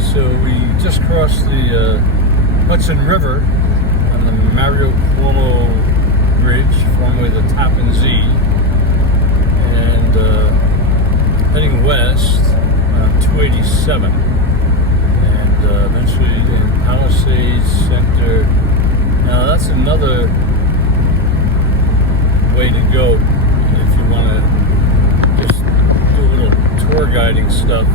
So we just crossed the Hudson River on the Mario Cuomo Bridge, formerly the Tappan Zee, and heading west on 287, and eventually in Palisades Center. Now that's another way to go if you want to just do a little tour guiding stuff.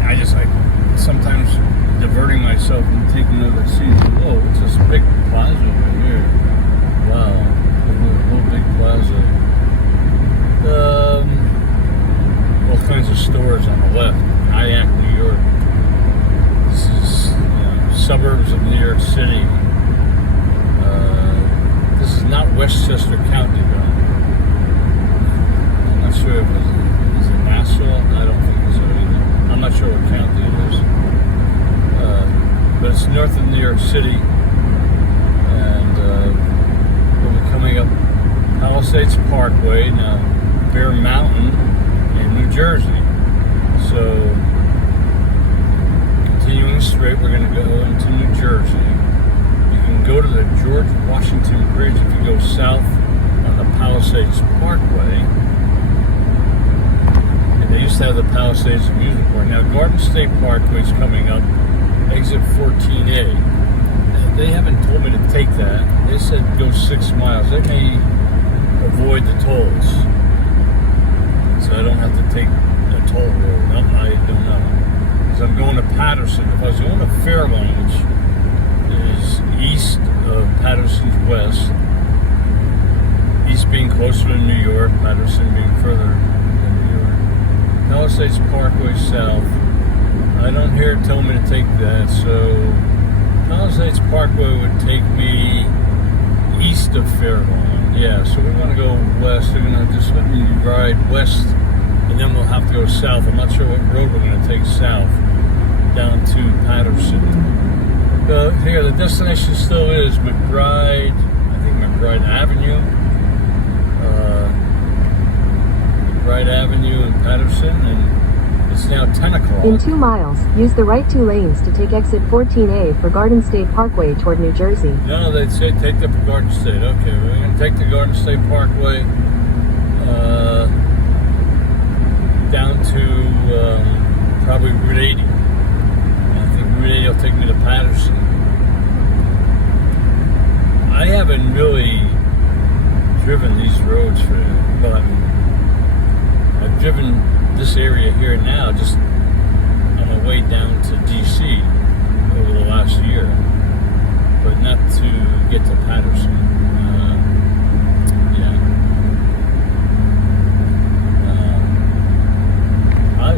I just like sometimes diverting myself and taking over the seas. Whoa, what's this big plaza over here? Wow, a little big plaza. All kinds of stores on the left. Nyack, New York. This is suburbs of New York City. This is not Westchester County, though. I'm not sure if it's Nassau. I don't think so either. I'm not sure what county it is. But it's north of New York City. And we'll be coming up Palisades Parkway, now Bear Mountain in New Jersey. So, continuing straight, we're going to go into New Jersey. You can go to the George Washington Bridge if you go south on the Palisades Parkway. And they used to have the Palisades Amusement Park. Now, Garden State Parkway is coming up, exit 14A. They haven't told me to take that. They said go 6 miles. They may avoid the tolls, so I don't have to take the toll road. No, I don't know. Because I'm going to Patterson. If I was going to Fairlawn, which is east of Patterson's west, east being closer to New York, Patterson being further than New York. Palisades Parkway south. I don't hear it tell me to take that, so Palisades Parkway would take me east of Fairlawn. Yeah, so we want to go west. They're going to just let me ride west, and then we'll have to go south. I'm not sure what road we're going to take south down to Patterson. Here, the destination still is McBride, I think McBride Avenue. McBride Avenue in Patterson, and it's now 10 o'clock. In 2 miles, use the right 2 lanes to take exit 14A for Garden State Parkway toward New Jersey. No, they'd say take the Garden State. Okay, we're going to take the Garden State Parkway down to probably Route 80. And I think Route 80 will take me to Patterson. I haven't really driven these roads but I've driven this area here now just on my way down to DC over the last year, but not to get to Patterson. I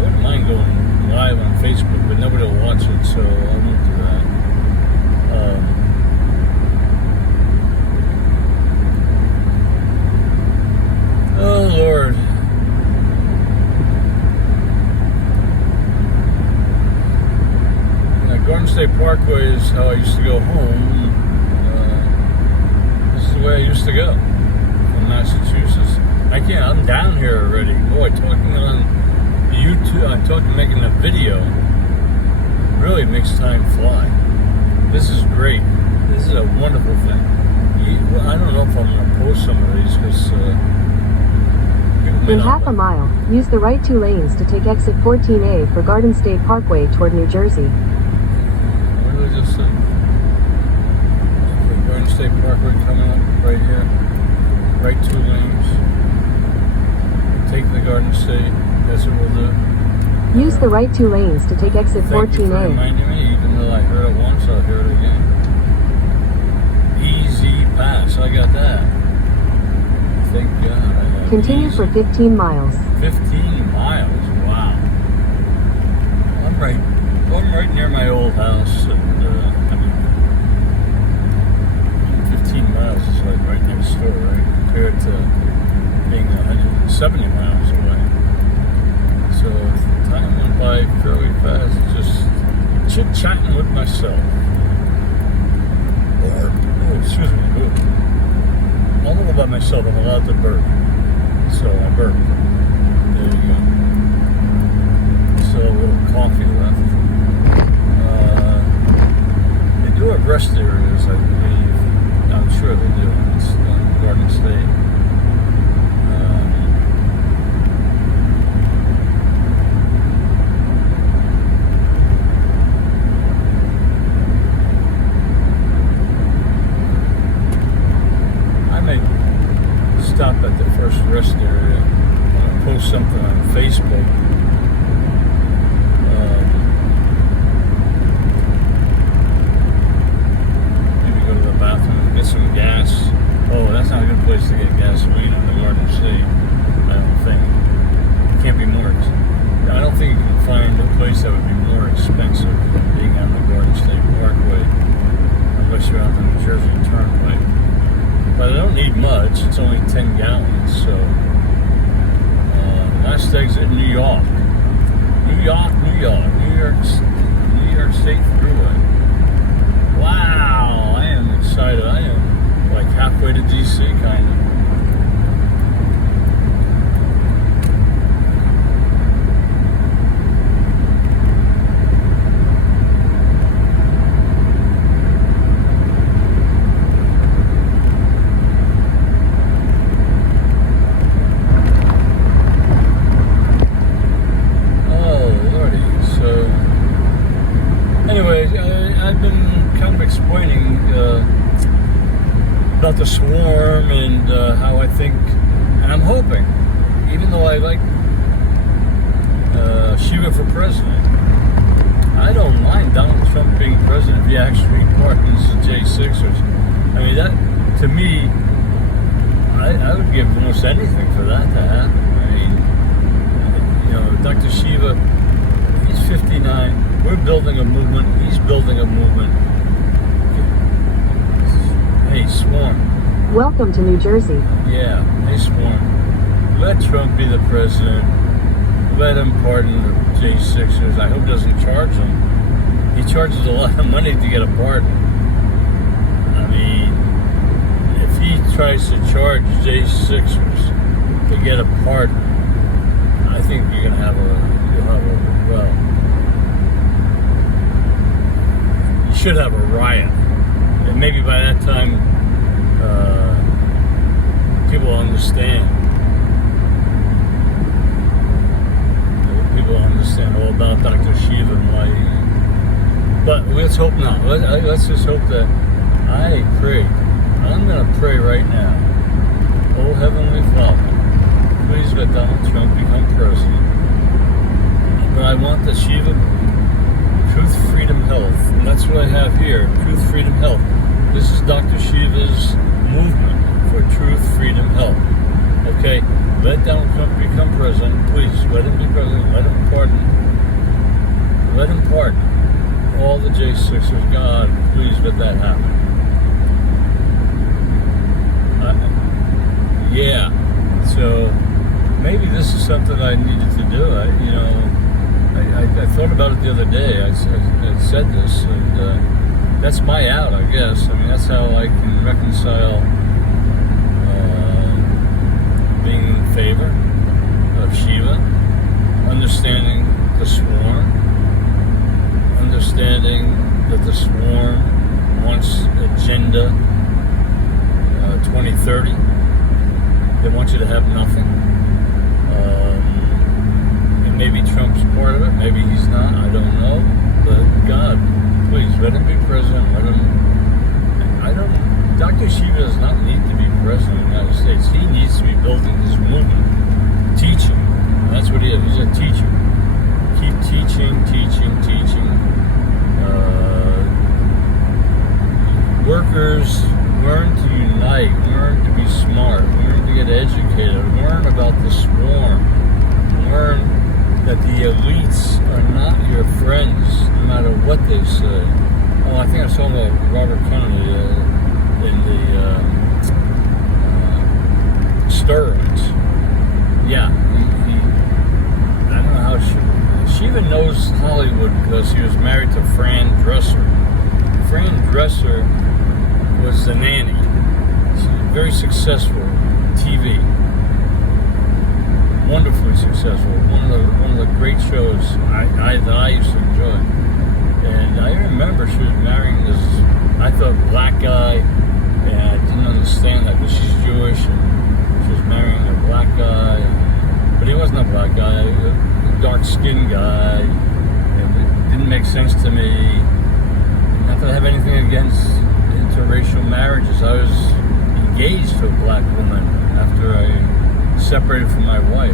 wouldn't mind going live on Facebook, but nobody will watch it, so I won't do that. Oh Lord. Garden State Parkway is how I used to go home. This is the way I used to go from Massachusetts. I'm down here already. Boy, talking on YouTube, I'm talking making a video. Really makes time fly. This is great. This is a wonderful thing. I don't know if I'm going to post some of these because in half a mile, use the right 2 lanes to take exit 14A for Garden State Parkway toward New Jersey. Just Garden State Parkway coming up right here. Right 2 lanes. Take the Garden State. That's what we'll do. Use the right 2 lanes to take exit 14A. Thank you for reminding me. Even though I heard it once, I'll hear it again. Easy pass. I got that. Thank God. Continue for 15 miles. 15 miles. Wow. I'm right near my old house, and 15 miles is like right next door, right? Compared to being 170 miles away. So time went by fairly fast, just chit-chatting with myself. Excuse me. I'm all by myself. I'm allowed to burp. So I burp. There you go. So Parkway. Maybe go to the bathroom, get some gas. Oh, that's not a good place to get gasoline on the Garden State. I don't think. It can't be more. I don't think you can find a place that would be more expensive than being on the Garden State Parkway, unless you're on the New Jersey Turnpike. But I don't need much. It's only 10 gallons, so. Last exit, New York. New York. New York State Thruway. Wow, I am excited. I am like halfway to DC, kind of. I've been kind of explaining about the swarm and how I think, and I'm hoping, even though I like Shiva for president, I don't mind Donald Trump being president if he actually pardons the J6ers. I mean, that, to me, I would give almost anything for that to happen. I mean, you know, Dr. Shiva, he's 59. We're building a movement. He's building a movement. Hey, Swarm. Welcome to New Jersey. Yeah. Hey, Swarm. Let Trump be the president. Let him pardon the J6ers. I hope he doesn't charge them. He charges a lot of money to get a pardon. I mean, if he tries to charge J6ers to get a pardon, I think you'll have a should have a riot, and maybe by that time people understand. People understand all about Dr. Shiva and why. But let's hope not. Let's just hope that. I pray. I'm going to pray right now. Oh, Heavenly Father, please let Donald Trump become president. But I want the Shiva Truth, Freedom, Health. And that's what I have here. Truth, Freedom, Health. This is Dr. Shiva's movement for Truth, Freedom, Health. Okay? Let Donald Trump become president. Please, let him be president. Let him pardon. Let him pardon all the J6ers. God, please let that happen. Yeah. So, maybe this is something I needed to do. I thought about it the other day. I said this, and that's my out, I guess. I mean, that's how I can reconcile being in favor of Shiva, understanding the swarm, understanding that the swarm wants Agenda 2030. They want you to have nothing. Maybe Trump's part of it, maybe he's not, I don't know. But God, please, let him be president, Dr. Shiva does not need to be president of the United States. He needs to be building his movement, teaching. And that's what he is, he's a teacher. Keep teaching. Workers, learn to unite, learn to be smart, learn to get educated, learn about the swarm, learn that the elites are not your friends, no matter what they say. Oh, I think I saw Robert Kennedy in the Stearns. Yeah, I don't know how she even knows Hollywood because she was married to Fran Dresser. Fran Dresser was the nanny. She's very successful TV. Wonderfully successful. One of the great shows that I used to enjoy. And I remember she was marrying this, I thought, black guy, and I didn't understand that because she's Jewish, and she was marrying a black guy, but he wasn't a black guy, a dark-skinned guy, and it didn't make sense to me. Not that I have anything against interracial marriages. I was engaged to a black woman after I separated from my wife.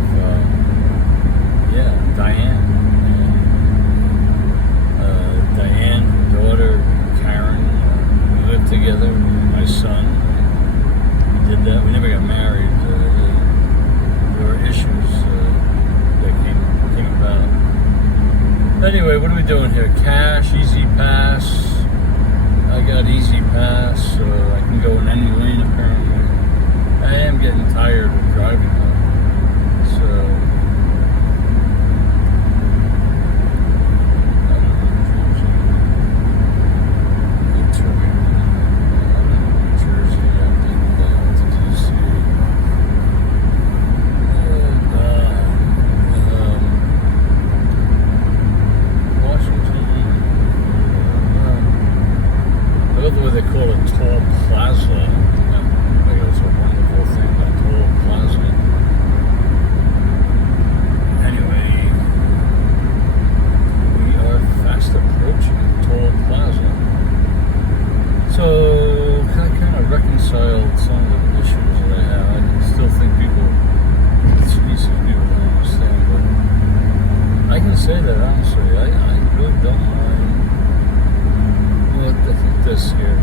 Anyway, what are we doing here? Cash, Easy Pass. I got Easy Pass, so I can go in any lane apparently. I am getting tired of driving though. So I'm in New Jersey. I'm thinking down to DC. Washington. I love the way they call it Toll Plaza. It's a wonderful thing, that Toll Plaza. Anyway, we are fast approaching Toll Plaza. So, I kind of reconciled some of the issues that I have. I still think it's easy people don't understand, but I can say that honestly. I really don't mind. Well, it does scare me.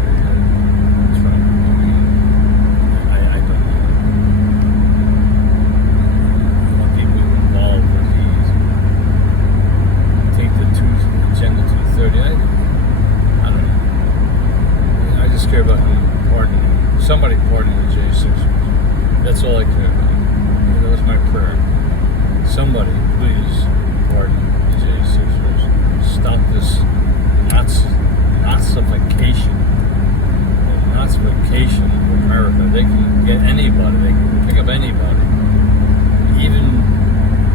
Care about him pardoning, somebody pardoning the J6ers. That's all I care about. That was my prayer. Somebody, please pardon the J6ers. Stop this Nazification of America. They can get anybody. They can pick up anybody. Even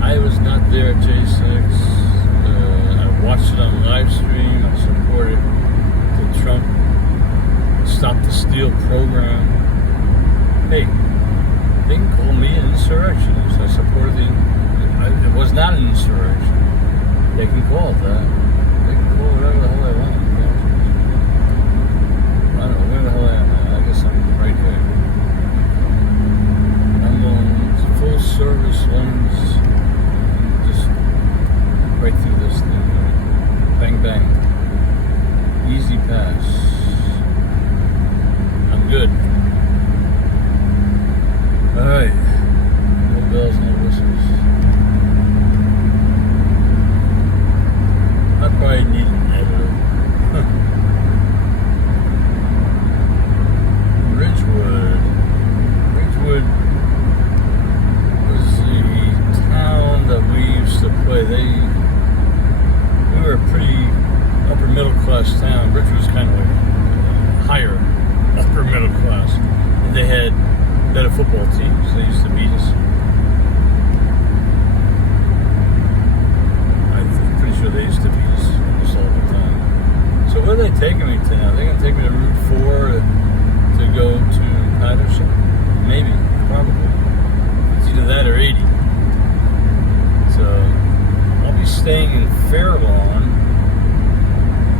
I was not there at J6. I watched it on live stream. I supported the Trump Stop the Steal program. Hey, they can call me an insurrectionist. I supported it was not an insurrection. They can call it that. They can call it whatever the hell they want. I don't know where the hell I am. I guess I'm right here. I'm going full service lanes. Just right through this thing. Bang bang. Easy pass. Good. Alright. No bells, no whistles. I probably need an editor. Ridgewood. Ridgewood was the town that we used to play. We were a pretty upper middle class town. Ridgewood was kind of like higher upper middle class. And they had better football teams. They used to beat us. I'm pretty sure they used to beat us almost all the time. So where are they taking me to now? They're going to take me to Route 4 to go to Patterson? Maybe. Probably. It's either that or 80. So I'll be staying in Fairlawn.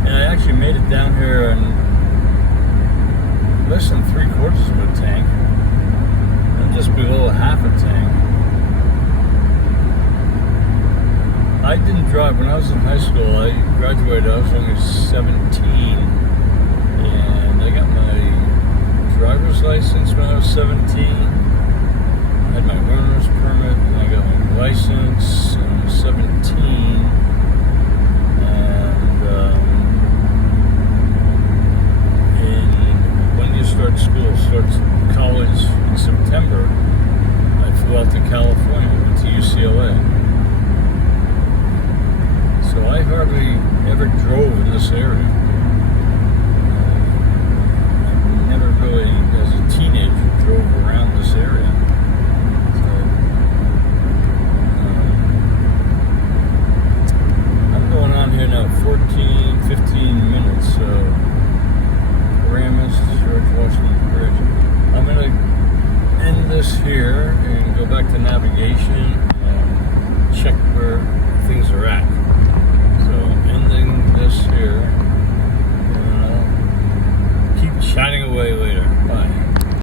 And I actually made it down here and less than 3/4 of a tank, and just below half a tank. I didn't drive when I was in high school. I graduated, I was only 17, and I got my driver's license when I was 17. I had my learner's permit, and I got my license when I was 17, and starts college in September. I flew out to California, went to UCLA. So I hardly ever drove in this area. I never really, as a teenager, drove around this area. So, I'm going on here now 15 minutes. Paramus to George Washington Bridge. I'm going to end this here and go back to navigation and check where things are at.